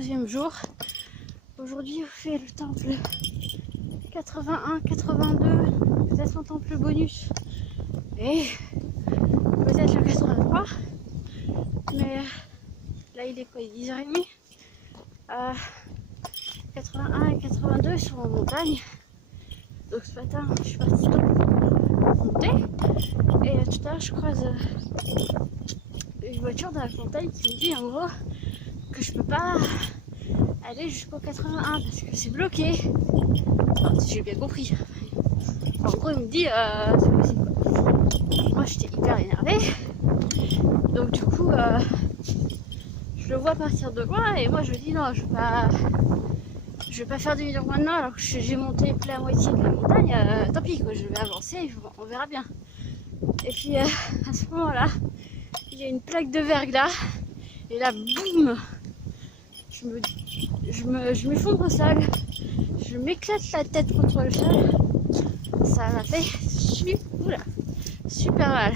deuxième jour. Aujourd'hui, on fait le temple 81, 82, peut-être un temple bonus et peut-être le 83. Mais là, il est quoi? Il est 10h30. 81 et 82 sont en montagne. Donc ce matin, je suis partie monter. Et tout à l'heure, je croise une voiture dans la montagne qui me dit en gros que je peux pas aller jusqu'au 81 parce que c'est bloqué. Enfin, si j'ai bien compris. En gros, il me dit c'est possible quoi. Moi, j'étais hyper énervée. Donc du coup, je le vois partir de loin et moi je dis non, je vais pas faire demi-tour maintenant alors que j'ai monté la moitié de la montagne. Tant pis quoi, je vais avancer, on verra bien. Et puis à ce moment-là, il y a une plaque de verglas et là, boum, je m'effondre au sol, je m'éclate la tête contre le sol. Ça m'a fait super mal.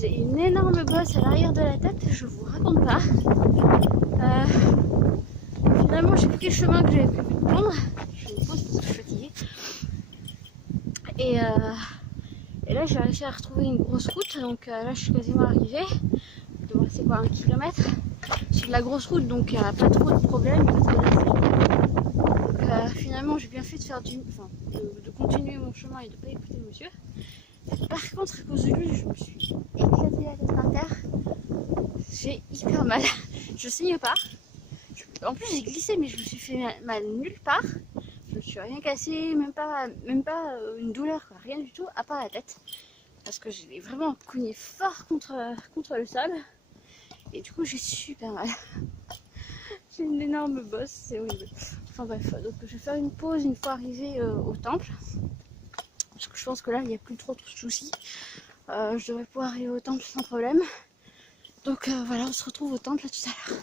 J'ai une énorme bosse à l'arrière de la tête, je vous raconte pas. Finalement, j'ai pris le chemin que j'avais prévu de prendre. Je me pose parce que je suis fatiguée. Et là, j'ai réussi à retrouver une grosse route. Donc là, je suis quasiment arrivée. Il me restait quoi, 1 kilomètre sur de la grosse route, donc il n'y a pas trop de problème. Donc finalement, j'ai bien fait de faire de continuer mon chemin et de ne pas écouter le monsieur. Par contre, à cause de lui, je me suis éclaté la tête par terre. J'ai hyper mal. Je saigne pas. En plus, j'ai glissé, mais je me suis fait mal nulle part. Je me suis rien cassé, même pas une douleur, quoi. Rien du tout, à part la tête. Parce que j'ai vraiment cogné fort contre le sol. Et du coup, j'ai super mal. J'ai une énorme bosse, c'est horrible. Enfin bref, donc je vais faire une pause une fois arrivée au temple. Parce que je pense que là, il n'y a plus trop de soucis. Je devrais pouvoir arriver au temple sans problème. Donc voilà, on se retrouve au temple tout à l'heure.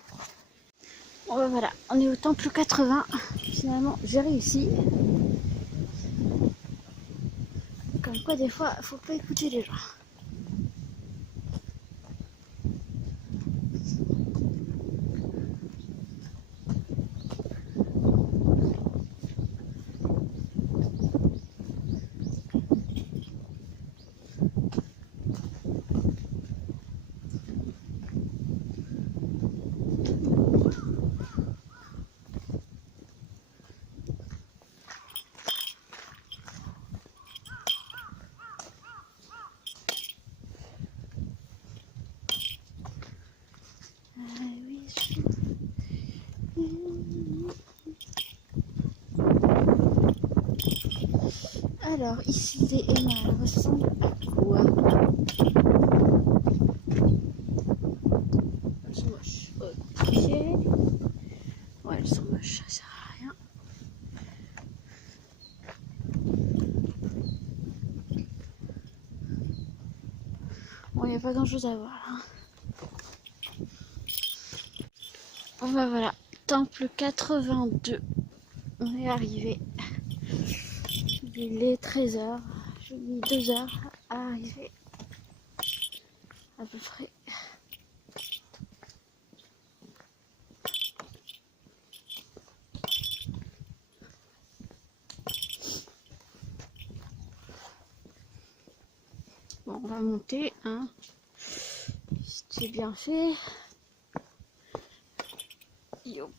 Bon ben voilà, on est au temple 80. Finalement, j'ai réussi. Comme quoi, des fois, faut pas écouter les gens. Alors, ici, les Emma ressemblent à quoi? Elles sont moches. Ok. Ouais, elles sont moches, ça sert à rien. Bon, il n'y a pas grand chose à voir là. Bon bah voilà, temple 82. On est arrivé. Il est 13h. J'ai mis 2 heures à arriver. À peu près. Bon, on va monter, hein. C'est bien fait. Yop.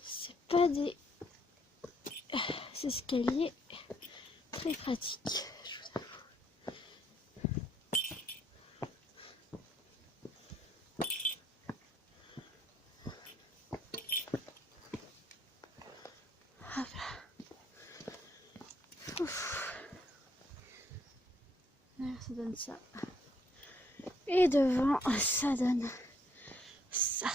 C'est pas des escaliers très pratiques, je vous avoue. Ah, voilà. Ouf. Derrière, ça donne ça. Et devant, ça donne ça.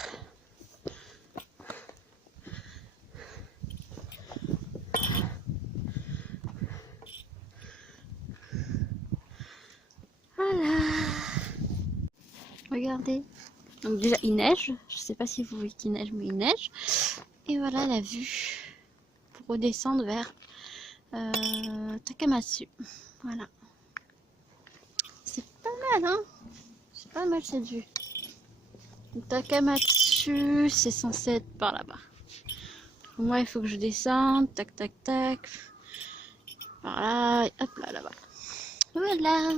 Voilà. Regardez. Donc déjà, il neige. Je sais pas si vous voyez qu'il neige, mais il neige. Et voilà la vue pour redescendre vers Takamatsu. Voilà. C'est pas mal, hein? C'est pas mal cette vue. Takamatsu. dessus, c'est censé être par là-bas. Moi, il faut que je descende, tac, tac, tac. Par là, hop là, là-bas. Voilà.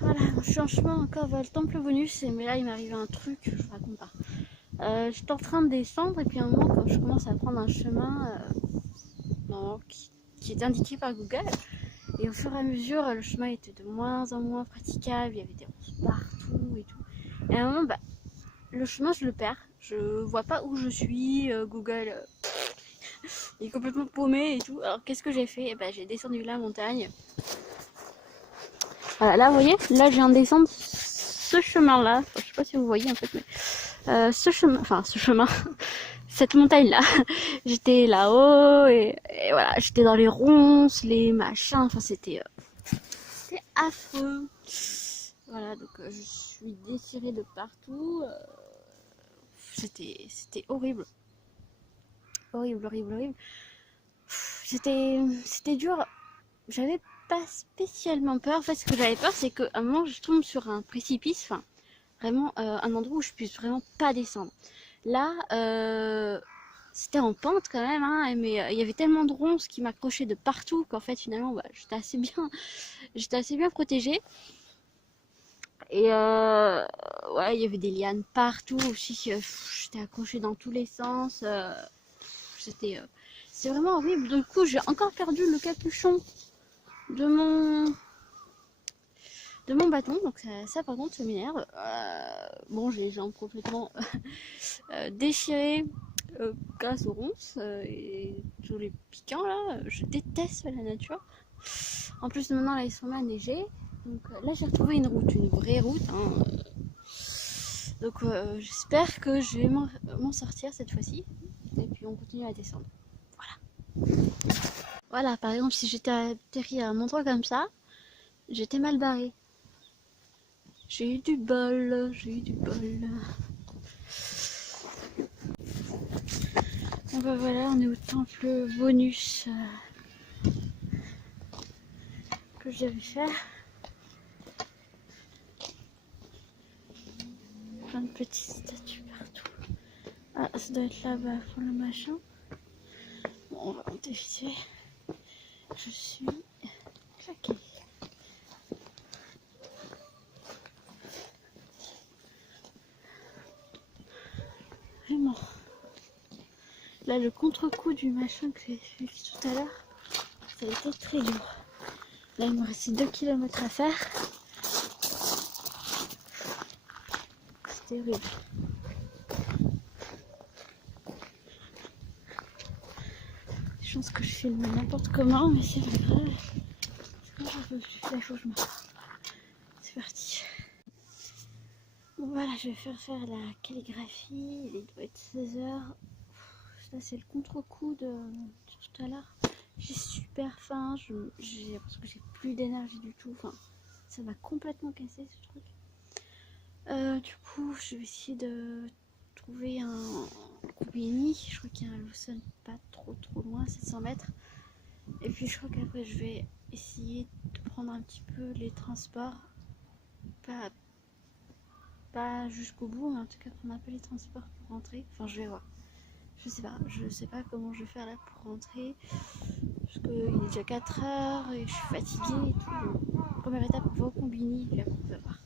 Voilà, je suis en chemin encore vers le temple bonus, mais là, il m'est arrivé un truc, je vous raconte pas. J'étais en train de descendre, et puis à un moment, quand je commence à prendre un chemin qui est indiqué par Google, et au fur et à mesure, le chemin était de moins en moins praticable, il y avait des ronces partout et tout. Et à un moment, le chemin, je le perds. Je vois pas où je suis. Google est complètement paumé et tout. Alors, qu'est-ce que j'ai fait? J'ai descendu la montagne. Voilà, là, vous voyez, là, je viens de descendre ce chemin-là. Enfin, je sais pas si vous voyez en fait, mais ce chemin, cette montagne-là. J'étais là-haut et voilà, j'étais dans les ronces, les machins. Enfin, c'était affreux. Voilà, donc je suis déchirée de partout. C'était horrible. Horrible. C'était dur. J'avais pas spécialement peur. En fait, ce que j'avais peur, c'est qu'à un moment, je tombe sur un précipice. Enfin, vraiment, un endroit où je puisse vraiment pas descendre. Là, c'était en pente quand même, hein, mais il y avait tellement de ronces qui m'accrochaient de partout qu'en fait, finalement, j'étais assez bien protégée. Et ouais, il y avait des lianes partout aussi. J'étais accrochée dans tous les sens. C'était vraiment horrible. Du coup, j'ai encore perdu le capuchon de mon bâton. Donc ça par contre, ça m'énerve. Bon, j'ai les jambes complètement déchirées grâce aux ronces et tous les piquants là. Je déteste la nature. En plus, maintenant, là, ils sont là neigés. Donc là, j'ai retrouvé une vraie route. Hein. Donc j'espère que je vais m'en sortir cette fois-ci. Et puis on continue à descendre. Voilà. Voilà, par exemple, si j'étais atterri à un endroit comme ça, j'étais mal barrée. J'ai eu du bol. Bon voilà, on est au temple bonus que j'avais fait. Plein de petites statues partout. Ah, ça doit être là-bas pour le machin. Bon, on va monter vite fait. Je suis claquée. Vraiment. Là, le contre-coup du machin que j'ai fait tout à l'heure, ça a été très dur. Là, il me restait 2 km à faire. C'était horrible. Je pense que je filme n'importe comment, mais c'est pas grave. Quand j'en peux plus, là, il faut que je me sorte. C'est parti. Bon, voilà, je vais faire la calligraphie. Il doit être 16h. Ça, c'est le contre-coup de tout à l'heure. J'ai super faim. Parce que j'ai plus d'énergie du tout. Enfin, ça m'a complètement cassé ce truc. Du coup, je vais essayer de trouver un Combini. Je crois qu'il y a un Lawson pas trop loin, 700 mètres. Et puis je crois qu'après je vais essayer de prendre un petit peu les transports. Pas jusqu'au bout, mais en tout cas prendre un peu les transports pour rentrer. Enfin, je vais voir. Je sais pas comment je vais faire là pour rentrer. Parce qu'il est déjà 4h et je suis fatiguée et tout. Donc, première étape, on va au Combini et puis après on va voir.